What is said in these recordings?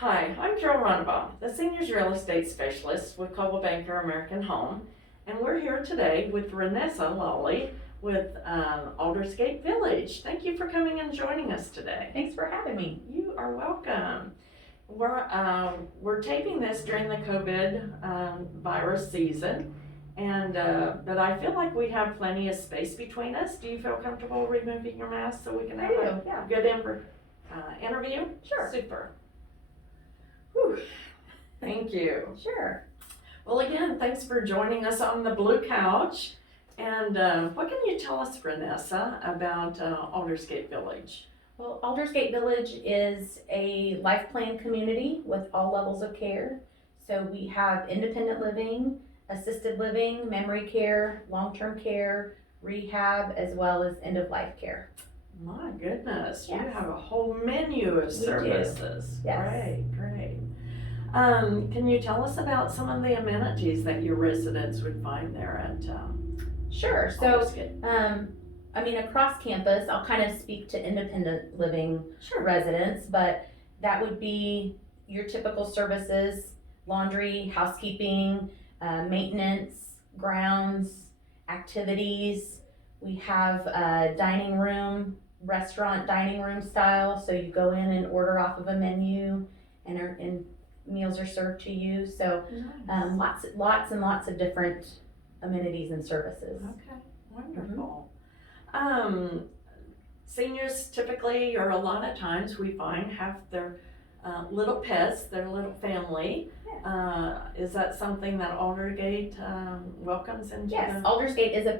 Hi, I'm Carol Runabaugh, the Seniors Real Estate Specialist with Coldwell Banker American Home, and we're here today with Renessa Lolley with Aldersgate Village. Thank you for coming and joining us today. Thanks for having me. You are welcome. We're taping this during the COVID virus season, and but I feel like we have plenty of space between us. Do you feel comfortable removing your mask so we can have a Yeah. good interview? Sure. Super. Whew. Thank you. Sure. Well, again, thanks for joining us on the Blue Couch. And what can you tell us, Renessa, about Aldersgate Village? Well, Aldersgate Village is a life plan community with all levels of care. So we have independent living, assisted living, memory care, long-term care, rehab, as well as end-of-life care. My goodness, Yes. you have a whole menu of services. Yes. Great. Can you tell us about some of the amenities that your residents would find there at Sure. So, Aldersgate? across campus, I'll kind of speak to independent living Sure. residents, but that would be your typical services: laundry, housekeeping, maintenance, grounds, activities. We have a dining room, restaurant dining room style, so you go in and order off of a menu, and meals are served to you. So Nice. lots and lots of different amenities and services. Okay, wonderful. Seniors typically, or a lot of times we find, have their little pets, their little family. Is that something that Aldersgate welcomes into? Yes, Aldersgate is a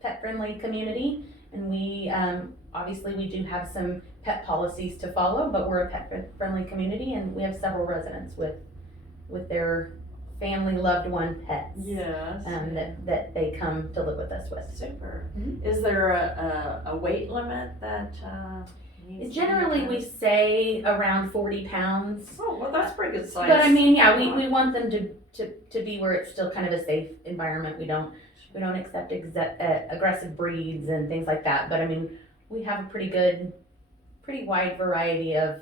pet-friendly community, and we obviously we do have some pet policies to follow, but we're a pet-friendly community, and we have several residents with their family loved one pets. Yes. That they come to live with us with. Super. Mhm. Is there a weight limit that needs to be Generally, we met? say around 40 pounds. Oh, well, that's pretty good size. But we want them to be where it's still kind of a safe environment. We don't accept aggressive breeds and things like that. But we have a pretty wide variety of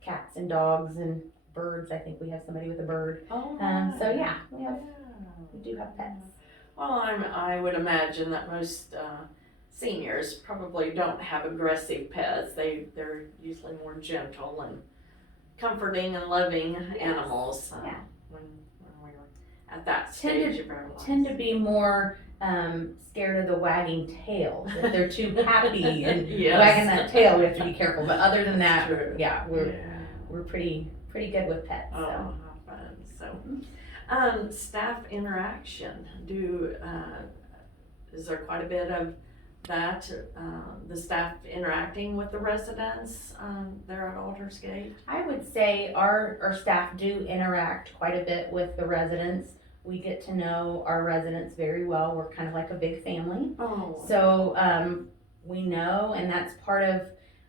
cats and dogs and birds. I think we have somebody with a bird. Oh, So yeah, yeah. we do have pets. Well, I would imagine that most seniors probably don't have aggressive pets. They're usually more gentle and comforting and loving animals. Yeah. When we were at that stage of our lives. Tend to be more scared of the wagging tail. If they're too happy and Yes. wagging that tail, we have to be careful. But other than that, True. we're pretty good with pets. Oh, So. how fun. So, staff interaction. Is there quite a bit of that, the staff interacting with the residents there at Aldersgate? I would say our staff do interact quite a bit with the residents. We get to know our residents very well. We're kind of like a big family. Oh. So we know, and that's part of,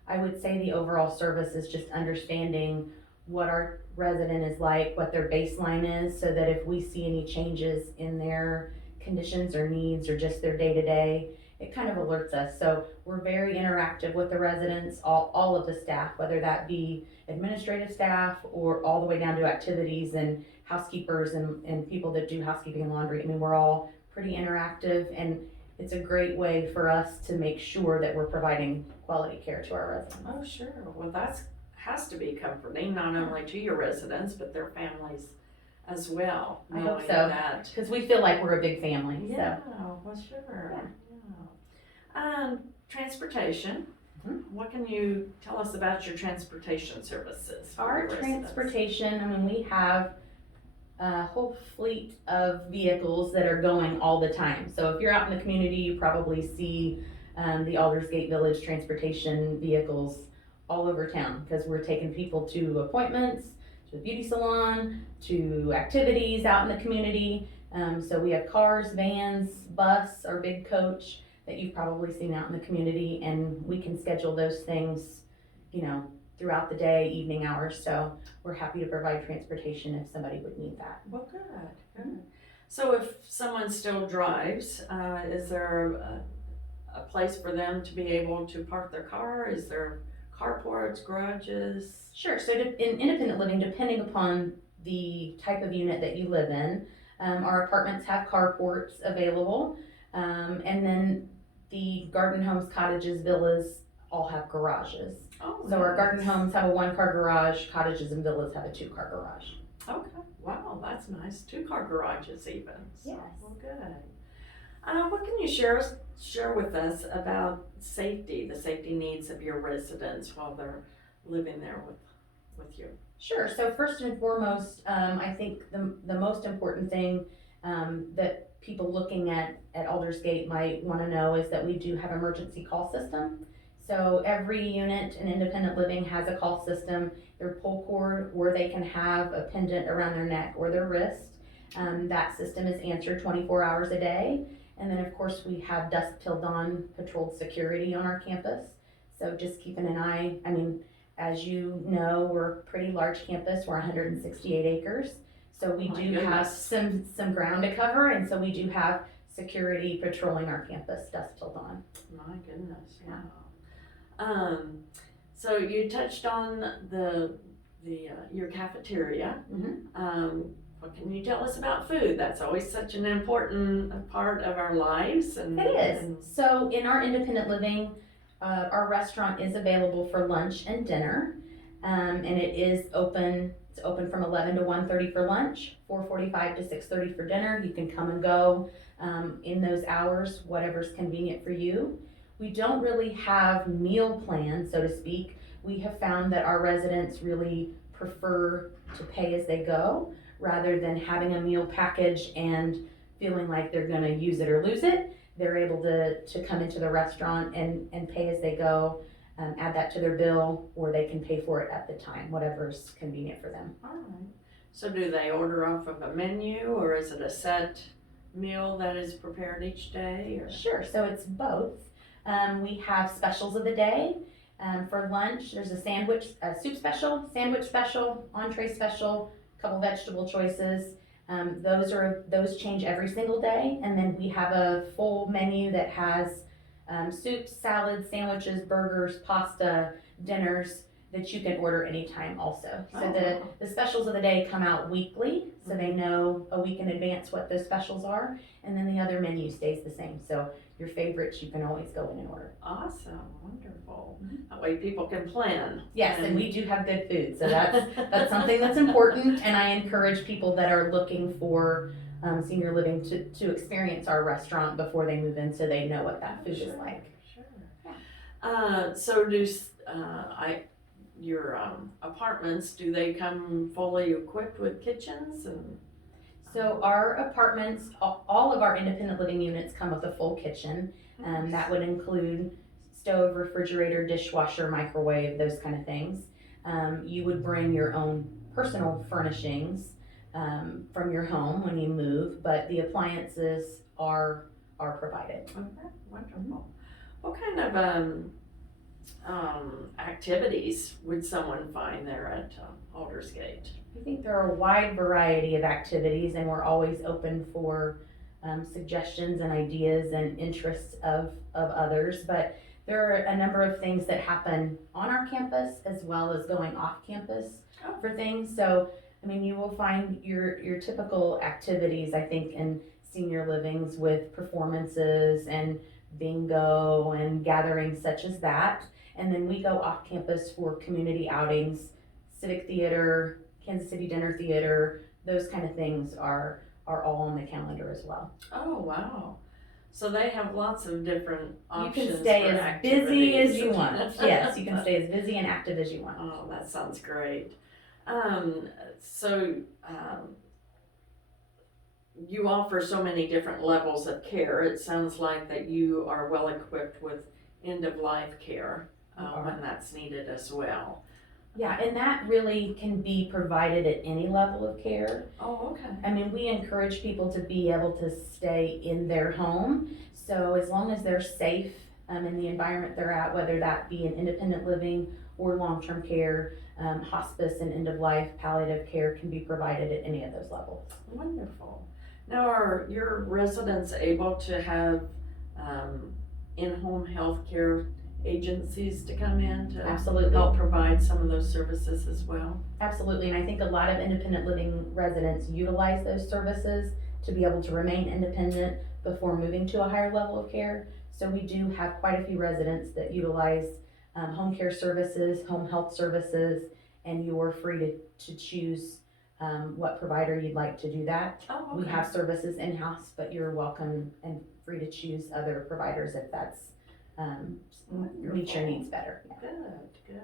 I would say, the overall service is just understanding what our resident is like, what their baseline is, so that if we see any changes in their conditions or needs or just their day-to-day, it kind of alerts us. So we're very interactive with the residents, all of the staff, whether that be administrative staff or all the way down to activities and housekeepers and people that do housekeeping and laundry. We're all pretty interactive, and it's a great way for us to make sure that we're providing quality care to our residents. Oh, sure. Well, that has to be comforting, not only to your residents, but their families as well. I hope knowing so. That. Because we feel like we're a big family. Yeah, So. well, sure. Yeah. Transportation. Mm-hmm. What can you tell us about your transportation services? for Our your residents? transportation, we have a whole fleet of vehicles that are going all the time. So if you're out in the community, you probably see the Aldersgate Village transportation vehicles all over town, because we're taking people to appointments, to the beauty salon, to activities out in the community. So we have cars, vans, bus, our big coach that you've probably seen out in the community, and we can schedule those things, throughout the day, evening hours. So we're happy to provide transportation if somebody would need that. Well, good. So if someone still drives, is there a place for them to be able to park their car? Is there carports, garages? Sure. So in independent living, depending upon the type of unit that you live in, our apartments have carports available, and then the garden homes, cottages, villas all have garages. Oh, So our garden nice. homes have a 1-car garage, cottages and villas have a 2-car garage. Okay, wow, that's nice. 2-car garages even. So, Yes. well, good. What can you share with us about safety, the safety needs of your residents while they're living there with you? Sure. So first and foremost, I think the most important thing that people looking at Aldersgate might want to know is that we do have emergency call system. So every unit in independent living has a call system, their pull cord, or they can have a pendant around their neck or their wrist. That system is answered 24 hours a day. And then of course we have dusk till dawn patrolled security on our campus. So just keeping an eye. I mean, as you know, we're a pretty large campus. We're 168 acres. So we do have some ground to cover, and so we do have security patrolling our campus dusk till dawn. My goodness, wow. So you touched on the your cafeteria. Mm-hmm. What can you tell us about food? That's always such an important part of our lives. And it is. So in our independent living, our restaurant is available for lunch and dinner, and it is open. It's open from 11 to 1:30 for lunch, 4:45 to 6:30 for dinner. You can come and go in those hours, whatever's convenient for you. We don't really have meal plans, so to speak. We have found that our residents really prefer to pay as they go rather than having a meal package and feeling like they're going to use it or lose it. They're able to come into the restaurant and pay as they go, add that to their bill, or they can pay for it at the time, whatever's convenient for them. All right. So do they order off of a menu, or is it a set meal that is prepared each day? Or? Sure, so it's both. We have specials of the day. For lunch, there's a soup special, sandwich special, entree special, a couple vegetable choices. Those change every single day, and then we have a full menu that has soups, salads, sandwiches, burgers, pasta, dinners that you can order anytime also. So the specials of the day come out weekly, so they know a week in advance what those specials are, and then the other menu stays the same. So your favorites you can always go in and order. Awesome, wonderful. That way people can plan. Yes, and we do have good food, so that's something that's important, and I encourage people that are looking for senior living to experience our restaurant before they move in, so they know what that food is like. Sure. So do your apartments, do they come fully equipped with kitchens? And so our apartments, all of our independent living units come with a full kitchen. That would include stove, refrigerator, dishwasher, microwave, those kind of things. You would bring your own personal furnishings from your home when you move, but the appliances are provided. Okay, wonderful. What kind of activities would someone find there at Aldersgate? I think there are a wide variety of activities, and we're always open for suggestions and ideas and interests of others, but there are a number of things that happen on our campus as well as going off campus for things. So, I mean, you will find your typical activities, I think, in senior livings with performances and bingo and gatherings such as that. And then we go off campus for community outings, civic theater, Kansas City Dinner Theater, those kind of things are all on the calendar as well. Oh, wow. So they have lots of different options. You can stay for as busy as you activities. want. Yes, you can stay as busy and active as you want. Oh, that sounds great. You offer so many different levels of care. It sounds like that you are well equipped with end of life care when that's needed as well. Yeah, and that really can be provided at any level of care. Oh, okay. I mean, we encourage people to be able to stay in their home. So as long as they're safe in the environment they're at, whether that be in independent living or long-term care, hospice and end-of-life palliative care can be provided at any of those levels. Wonderful. Now, are your residents able to have in-home health care agencies to come in to Absolutely. help provide some of those services as well. Absolutely, and I think a lot of independent living residents utilize those services to be able to remain independent before moving to a higher level of care. So we do have quite a few residents that utilize home care services, home health services, and you're free to choose what provider you'd like to do that. Oh, We okay. have services in-house, but you're welcome and free to choose other providers if that's meets your needs better. Yeah. Good.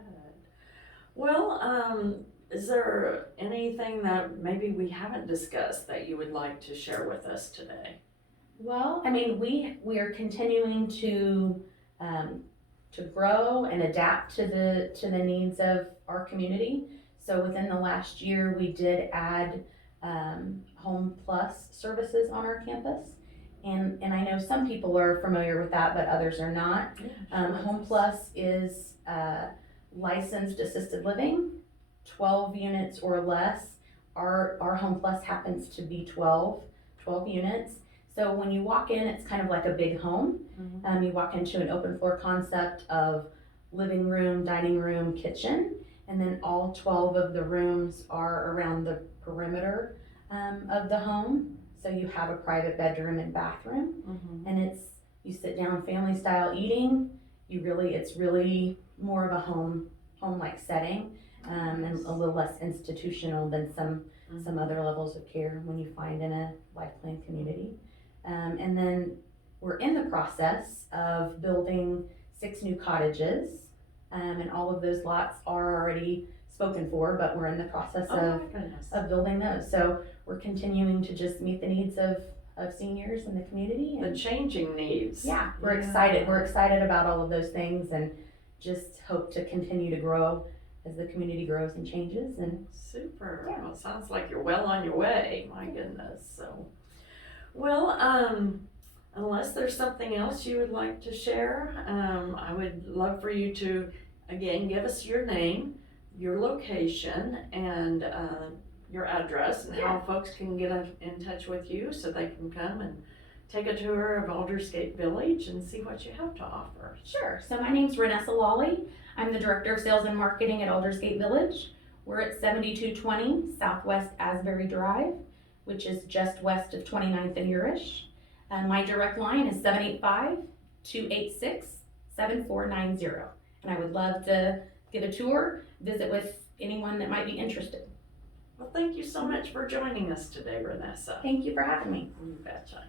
Well, is there anything that maybe we haven't discussed that you would like to share with us today? Well, I mean, we are continuing to grow and adapt to the needs of our community. So within the last year, we did add Home Plus services on our campus, and I know some people are familiar with that, but others are not. Yeah, Home Plus is licensed assisted living, 12 units or less. Our Home Plus happens to be 12 units. So when you walk in, it's kind of like a big home. Mhm. You walk into an open floor concept of living room, dining room, kitchen, and then all 12 of the rooms are around the perimeter of the home. So you have a private bedroom and bathroom, Mhm. and you sit down family style eating. It's really more of a home-like setting, and a little less institutional than some other levels of care when you find in a life plan community. And then we're in the process of building 6 new cottages, and all of those lots are already spoken for, but we're in the process Oh of my goodness. building those. So we're continuing to just meet the needs of seniors in the community. The And changing needs. yeah, we're Yeah. excited. We're excited about all of those things and just hope to continue to grow as the community grows and changes. And Super. Yeah. Well, it sounds like you're well on your way. My goodness. So, well, unless there's something else you would like to share, I would love for you to again give us your name, your location, and your address, and how folks can get in touch with you so they can come and take a tour of Aldersgate Village and see what you have to offer. sure. So my name's Renessa Lolley. I'm the Director of Sales and Marketing at Aldersgate Village. We're at 7220 Southwest Asbury Drive, which is just west of 29th and Urish. My direct line is 785-286-7490. And I would love to get a tour, visit with anyone that might be interested. Well, thank you so much for joining us today, Renessa. Thank you for having me. You betcha.